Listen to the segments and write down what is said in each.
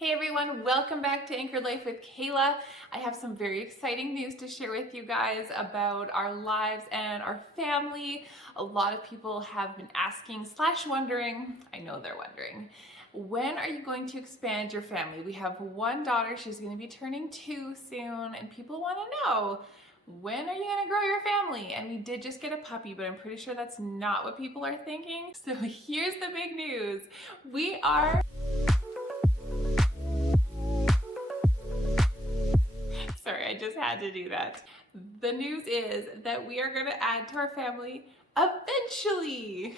Hey everyone, welcome back to Anchored Life with Kayla. I have some very exciting news to share with you guys about our lives and our family. A lot of people have been asking / wondering, I know they're wondering, when are you going to expand your family? We have one daughter, she's going to be turning 2 soon, and people want to know, when are you going to grow your family? And we did just get a puppy, but I'm pretty sure that's not what people are thinking. So here's the big news. Sorry, I just had to do that. The news is that we are going to add to our family eventually.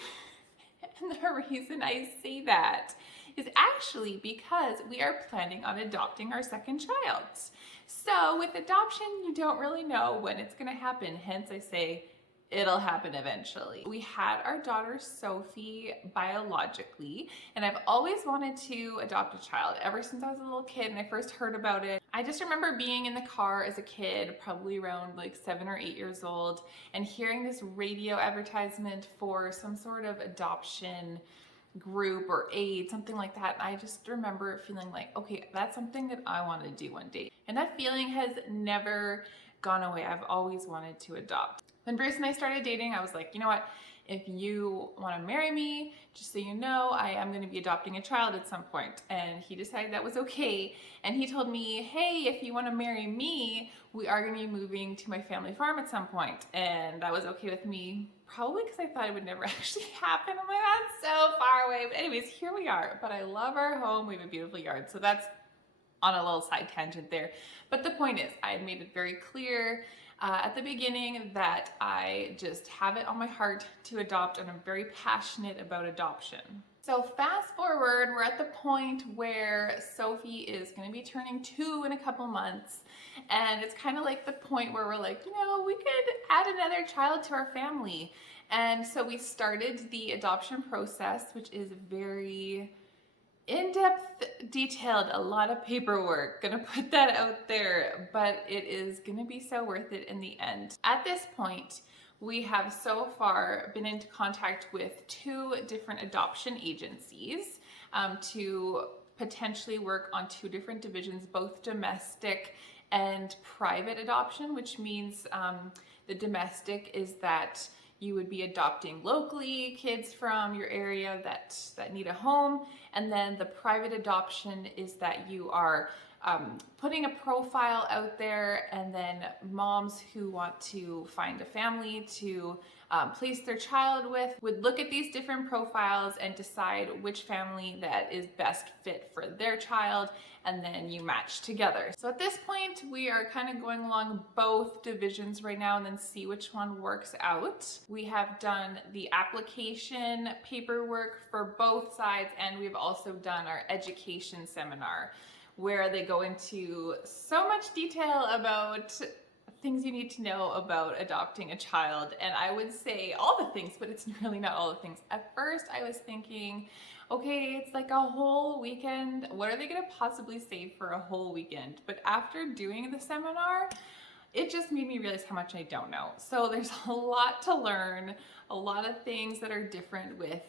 And the reason I say that is actually because we are planning on adopting our second child. So with adoption, you don't really know when it's going to happen. Hence, I say it'll happen eventually. We had our daughter Sophie biologically, and I've always wanted to adopt a child ever since I was a little kid and I first heard about it. I just remember being in the car as a kid, probably around like 7 or 8 years old, and hearing this radio advertisement for some sort of adoption group or aid, something like that. And I just remember feeling like, okay, that's something that I want to do one day. And that feeling has never gone away. I've always wanted to adopt. When Bruce and I started dating, I was like, you know what? If you want to marry me, just so you know, I am going to be adopting a child at some point. And he decided that was okay. And he told me, hey, if you want to marry me, we are going to be moving to my family farm at some point. And that was okay with me, probably because I thought it would never actually happen. I'm like, that's so far away. But anyways, here we are. But I love our home. We have a beautiful yard. So that's on a little side tangent there. But the point is, I had made it very clear at the beginning that I just have it on my heart to adopt, and I'm very passionate about adoption. So fast forward, we're at the point where Sophie is going to be turning 2 in a couple months, and it's kind of like the point where we're like, you know, we could add another child to our family. And so we started the adoption process, which is very in-depth, detailed, a lot of paperwork, gonna put that out there, but it is gonna be so worth it in the end. At this point, we have so far been into contact with 2 different adoption agencies to potentially work on 2 different divisions, both domestic and private adoption, which means the domestic is that you would be adopting locally kids from your area that need a home. And then the private adoption is that you are putting a profile out there, and then moms who want to find a family to place their child with would look at these different profiles and decide which family that is best fit for their child, and then you match together. So at this point, we are kind of going along both divisions right now and then see which one works out. We have done the application paperwork for both sides, and we've also done our education seminar where they go into so much detail about things you need to know about adopting a child. And I would say all the things, but it's really not all the things. At first I was thinking, okay, it's like a whole weekend. What are they gonna possibly save for a whole weekend? But after doing the seminar, it just made me realize how much I don't know. So there's a lot to learn, a lot of things that are different with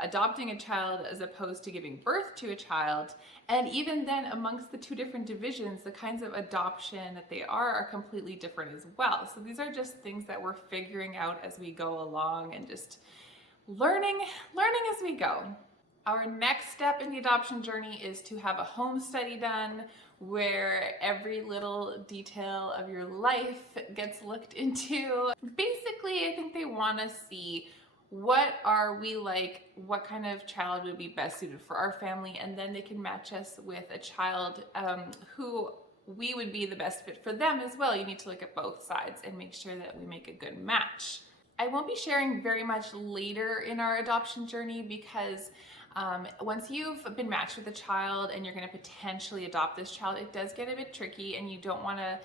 adopting a child as opposed to giving birth to a child. And even then, amongst the 2 different divisions, the kinds of adoption that they are completely different as well. So these are just things that we're figuring out as we go along and just learning as we go. Our next step in the adoption journey is to have a home study done where every little detail of your life gets looked into. Basically, I think they want to see what are we like, what kind of child would be best suited for our family, and then they can match us with a child who we would be the best fit for them as well. You need to look at both sides and make sure that we make a good match. I won't be sharing very much later in our adoption journey because once you've been matched with a child and you're going to potentially adopt this child, it does get a bit tricky, and you don't want to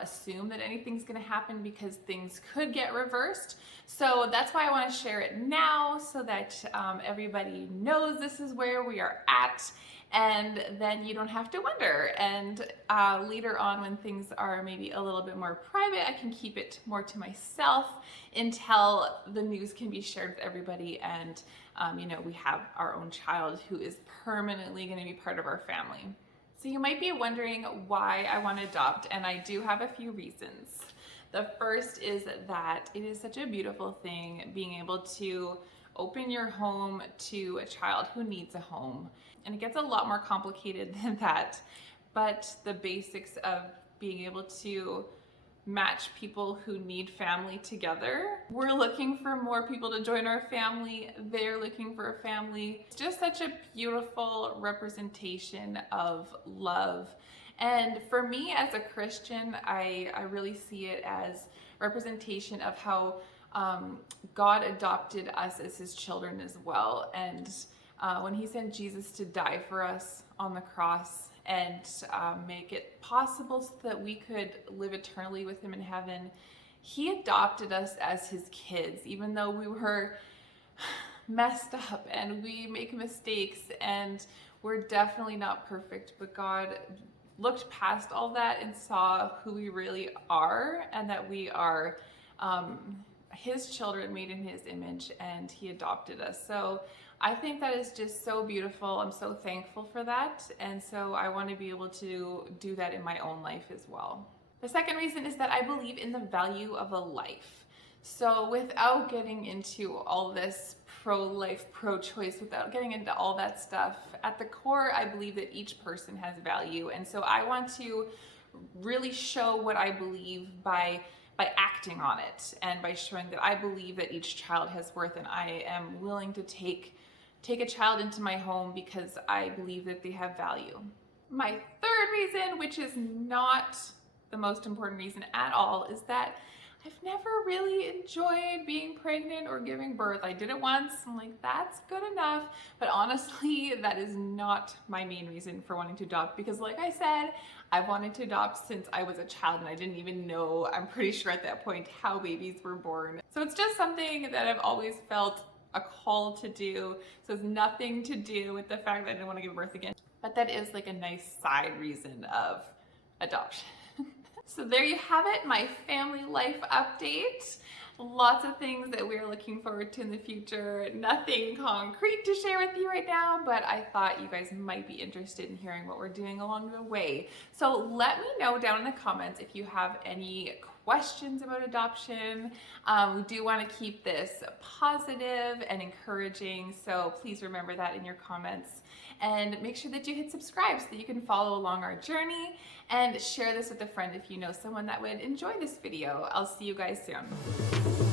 assume that anything's going to happen because things could get reversed. So that's why I want to share it now so that everybody knows this is where we are at, and then you don't have to wonder. And later on, when things are maybe a little bit more private, I can keep it more to myself until the news can be shared with everybody and you know, we have our own child who is permanently going to be part of our family. So you might be wondering why I want to adopt, and I do have a few reasons. The first is that it is such a beautiful thing being able to open your home to a child who needs a home. And it gets a lot more complicated than that, but the basics of being able to match people who need family together. We're looking for more people to join our family. They're looking for a family. It's just such a beautiful representation of love. And for me as a Christian, I really see it as representation of how God adopted us as his children as well. And when he sent Jesus to die for us on the cross and make it possible so that we could live eternally with him in heaven, he adopted us as his kids, even though we were messed up and we make mistakes and we're definitely not perfect, but God looked past all that and saw who we really are, and that we are his children made in his image, and he adopted us. So I think that is just so beautiful. I'm so thankful for that. And so I want to be able to do that in my own life as well. The second reason is that I believe in the value of a life. So without getting into all this pro-life, pro-choice, without getting into all that stuff, at the core, I believe that each person has value. And so I want to really show what I believe by acting on it, and by showing that I believe that each child has worth, and I am willing to take a child into my home because I believe that they have value. My third reason, which is not the most important reason at all, is that I've never really enjoyed being pregnant or giving birth. I did it once, I'm like, that's good enough. But honestly, that is not my main reason for wanting to adopt, because like I said, I've wanted to adopt since I was a child, and I didn't even know, I'm pretty sure at that point, how babies were born. So it's just something that I've always felt a call to do. So it's nothing to do with the fact that I didn't want to give birth again. But that is like a nice side reason of adoption. So there you have it, my family life update. Lots of things that we're looking forward to in the future. Nothing concrete to share with you right now, but I thought you guys might be interested in hearing what we're doing along the way. So let me know down in the comments if you have any questions about adoption. We do want to keep this positive and encouraging, so please remember that in your comments. And make sure that you hit subscribe so that you can follow along our journey, and share this with a friend if you know someone that would enjoy this video. I'll see you guys soon.